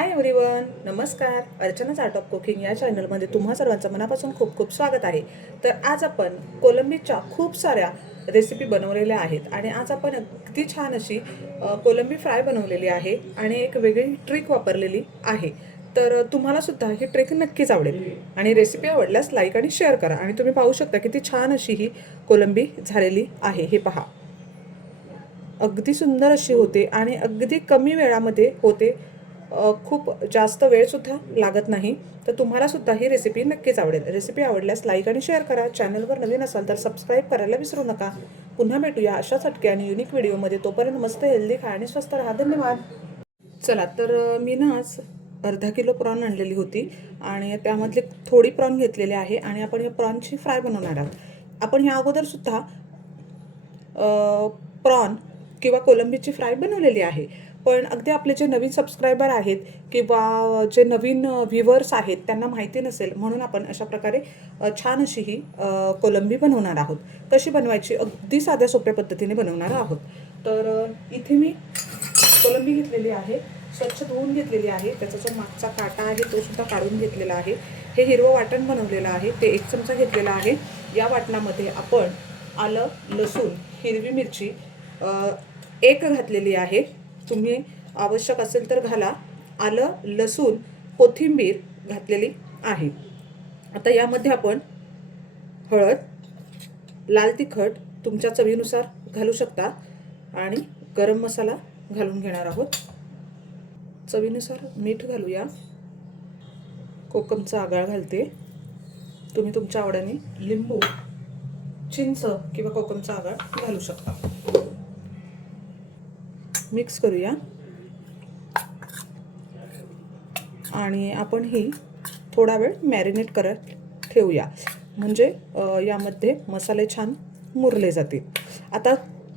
Hi everyone, नमस्कार. अर्चनाच art of cooking या चॅनलमध्ये तुम्हा सर्वांचं मनापासून खूप खूप स्वागत आहे. तर आज आपण कोलंबीच्या खूप साऱ्या रेसिपी बनवलेल्या आहेत आणि आज आपण किती छान अशी कोलंबी फ्राय बनवलेली आहे आणि एक वेगळी ट्रिक वापरलेली आहे. तर तुम्हाला सुद्धा ही ट्रिक नक्कीच आवडेल आणि रेसिपी आवडल्यास लाईक आणि शेअर करा. आणि तुम्ही पाहू शकता किती छान अशी ही कोलंबी झालेली आहे. हे पहा, अगदी सुंदर अशी होते आणि अगदी कमी वेळामध्ये होते. खूप जास्त वेळसुद्धा लागत नाही. तर तुम्हाला सुद्धा ही रेसिपी नक्कीच आवडेल. रेसिपी आवडल्यास लाईक आणि शेअर करा. चॅनलवर नवीन असाल तर सबस्क्राईब करायला विसरू नका. पुन्हा भेटूया अशाच हटके आणि युनिक व्हिडिओमध्ये. तोपर्यंत मस्त हेल्दी खा आणि स्वस्त राहा. धन्यवाद. चला तर मी ना आज अर्धा किलो प्रॉन आणलेली होती आणि त्यामधले थोडी प्रॉन घेतलेली आहे आणि आपण या प्रॉनची फ्राय बनवणार आहोत. आपण या अगोदरसुद्धा प्रॉन किंवा कोलंबीची फ्राय बनवलेली आहे. पण अगदी आपले जे नवीन सबस्क्रायबर आहेत किंवा जे नवीन व्ह्युअर्स आहेत त्यांना माहिती नसेल, म्हणून आपण अशा प्रकारे छान अशी ही कोलंबी बनवणार आहोत. कशी बनवायची अगदी साध्या सोप्या पद्धतीने बनवणार आहोत. तर इथे मी कोलंबी घेतलेली आहे, स्वच्छ धुवून घेतलेली आहे. त्याचा जो मागचा काटा आहे तो सुद्धा काढून घेतलेला आहे. हे हिरवं वाटण बनवलेलं आहे, ते 1 चमचा घेतलेला आहे. या वाटणामध्ये आपण आलं, लसूण, हिरवी मिरची 1 घातलेली आहे. तुम्ही आवश्यक असेल तर घाला. आलं, लसूण, कोथिंबीर घातलेली आहे. आता यामध्ये आपण हळद, लाल तिखट तुमच्या चवीनुसार घालू शकता आणि गरम मसाला घालून घेणार आहोत. चवीनुसार मीठ घालूया. कोकमचा आगळा घालते. तुम्ही तुमच्या आवडीने लिंबू, चिंच किंवा कोकमचा आगळा घालू शकता. मिक्स करूया आणि आपण ही थोडा वेळ मॅरिनेट करत ठेवूया, म्हणजे यामध्ये मसाले छान मुरले जातील. आता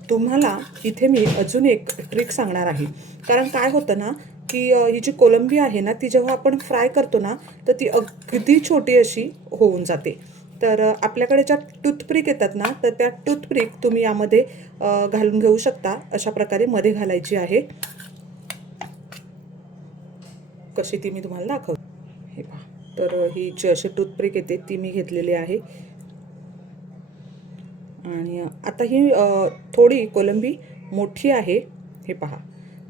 तुम्हाला इथे मी अजून एक ट्रिक सांगणार आहे. कारण काय होतं ना की ही जी कोलंबी आहे ना, ती जेव्हा आपण फ्राय करतो ना तर ती अगदी छोटी अशी होऊन जाते. तर आपल्याकडे ज्या टूथपिक येतात ना, तर त्या टूथपिक तुम्ही यामध्ये घालून घेऊ शकता. अशा प्रकारे मध्ये घालायची आहे. कशी ती मी तुम्हाला दाखवते. हे पहा, तर ही जी अशी टूथपिक येते ती मी घेतलेली आहे. आणि आता ही थोडी कोलंबी मोठी आहे. हे पहा,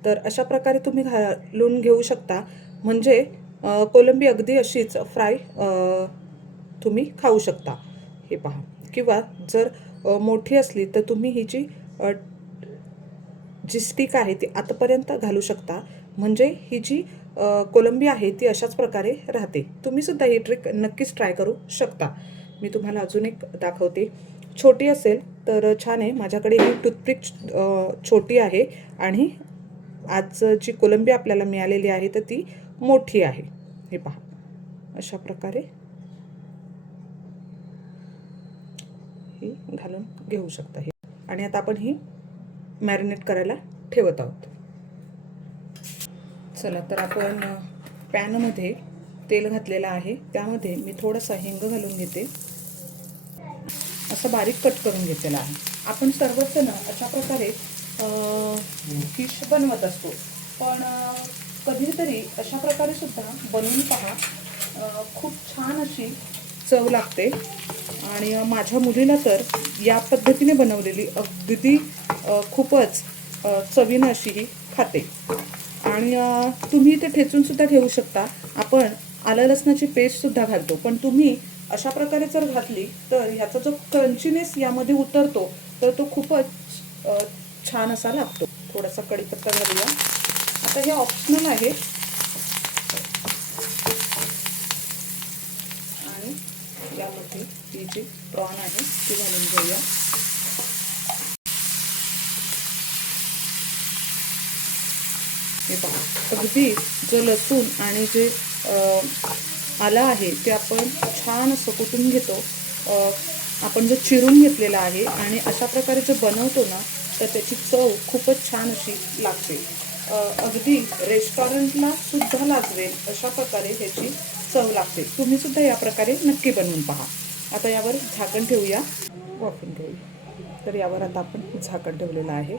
तर अशा प्रकारे तुम्ही घालून घेऊ शकता, म्हणजे कोलंबी अगदी अशीच फ्राय तुम्ही खाऊ शकता. हे पहा, किंवा जर मोठी असली तर तुम्ही ही जी स्टिक आहे ती आतपर्यंत घालू शकता, म्हणजे ही जी कोलंबी आहे ती अशाच प्रकारे राहते. तुम्ही सुद्धा ही ट्रिक नक्कीच ट्राय करू शकता. मी तुम्हाला अजून एक दाखवते. छोटी असेल तर छान आहे. माझ्याकडे ही टूथपिक छोटी आहे आणि आज जी कोलंबी आपल्याला मिळालेली आहे तर ती मोठी आहे. हे पहा, अशा प्रकारे ही घालून घेऊ शकता. हे आणि आता आपण ही मॅरिनेट करायला ठेवत आहोत. चला तर आपण पॅनमध्ये तेल घातलेलं आहे. त्यामध्ये मी थोडासा हिंग घालून घेते. असं बारीक कट करून घेतलेला आहे. आपण सर्वजण अशा प्रकारे फिश बनवत असतो, पण कधीतरी अशा प्रकारे सुद्धा बनवून पहा. खूप छान अशी चव लागते आणि माझ्या मुलीला तर या पद्धतीने बनवलेली अगदी खूपच चवीनं अशी ही खाते. आणि तुम्ही ते ठेचून सुद्धा ठेवू शकता. आपण आलं लसणाची पेस्ट सुद्धा घालतो, पण तुम्ही अशा प्रकारे जर घातली तर ह्याचा जो क्रंचीनेस यामध्ये उतरतो तर तो खूपच छान असा लागतो. थोडासा कढीपत्ता घालूया. आता हे ऑप्शनल आहे आणि यामध्ये ही जी प्रॉन आहे ती घालून घेऊया. हे पहा, अगदी जो लसूण आणि जे आलं आहे ते आपण छान असं कुटून घेतो. आपण जो चिरून घेतलेला आहे आणि अशा प्रकारे जे बनवतो ना तर त्याची चव खूपच छान अशी लागते. अगदी रेस्टॉरंटला सुद्धा लाजवेल अशा प्रकारे ह्याची चव लागते. तुम्ही सुद्धा या प्रकारे नक्की बनवून पहा. आता यावर झाकण ठेवूया, वाफवून ठेवूया. तर यावर आता आपण झाकण ठेवलेलं आहे.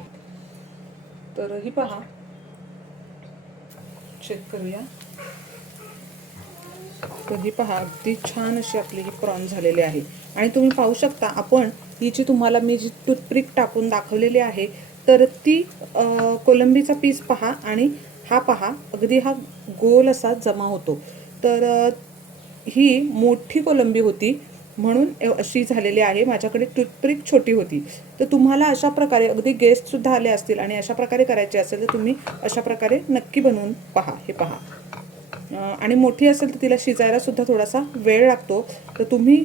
तर ही पहा, चेक करूया. तर ही पहा, अगदी छान अशी आपली ही प्रॉन झालेली आहे. आणि तुम्ही पाहू शकता, आपण ही जी तुम्हाला मी जी टूथपिक टाकून दाखवलेली आहे, तर ती कोलंबीचा पीस पहा आणि हा पहा, अगदी हा गोल असा जमा होतो. तर ही मोठी कोलंबी होती म्हणून अशी झालेली आहे. माझ्याकडे टूथपिक छोटी होती. तर तुम्हाला अशा प्रकारे अगदी गेस्टसुद्धा आले असतील आणि अशा प्रकारे करायचे असेल तर तुम्ही अशा प्रकारे नक्की बनवून पहा. हे पहा, आणि मोठी असेल तर तिला शिजायला सुद्धा थोडासा वेळ लागतो. तर तुम्ही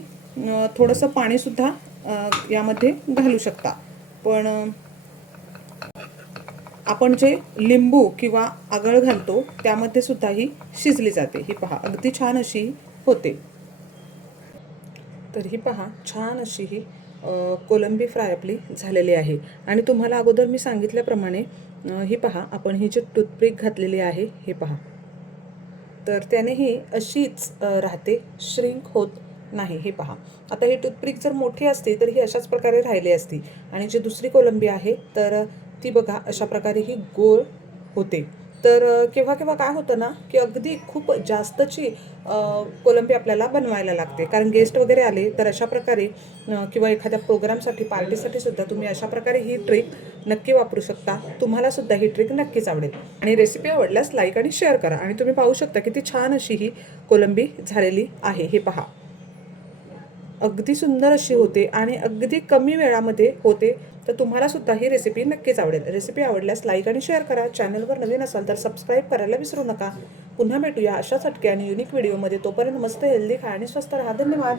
थोडंसं पाणीसुद्धा यामध्ये घालू शकता. पण आपण जे लिंबू किंवा आगळ घालतो त्यामध्ये सुद्धा ही शिजली जाते. ही पहा, अगदी छान अशी होते. तर ही पहा, छान अशी ही कोलंबी फ्राय आपली झालेली आहे. आणि तुम्हाला अगोदर मी सांगितल्याप्रमाणे ही पहा, आपण ही जी टूथपिक घातलेली आहे, हे पहा, तर त्याने ही अशीच राहते, श्रिंक होत नाही. हे पहा, आता ही टूथपिक जर मोठी असती तर ही अशाच प्रकारे राहिली असती. आणि जी दुसरी कोलंबी आहे तर ती बघा अशा प्रकारे ही गोल होते. तर केव्हा केव्हा काय होतं ना, की अगदी खूप जास्तची कोलंबी आपल्याला बनवायला लागते. कारण गेस्ट वगैरे आले तर अशा प्रकारे किंवा एखाद्या प्रोग्रामसाठी, पार्टीसाठी सुद्धा तुम्ही अशा प्रकारे ही ट्रिक नक्की वापरू शकता. तुम्हाला सुद्धा ही ट्रिक नक्कीच आवडेल. आणि रेसिपी आवडल्यास लाईक आणि शेअर करा. आणि तुम्ही पाहू शकता किती छान अशी ही कोलंबी झालेली आहे. हे पहा, अगदी सुंदर अशी होते आणि अगदी कमी वेळामध्ये होते. तर तुम्हाला सुद्धा ही रेसिपी नक्कीच आवडेल. रेसिपी आवडल्यास लाईक आणि शेअर करा. चॅनलवर नवीन असाल तर सबस्क्राईब करायला विसरू नका. पुन्हा भेटूया अशाच हटके आणि युनिक व्हिडिओमध्ये. तोपर्यंत मस्त हेल्दी खा आणि स्वस्त राहा. धन्यवाद.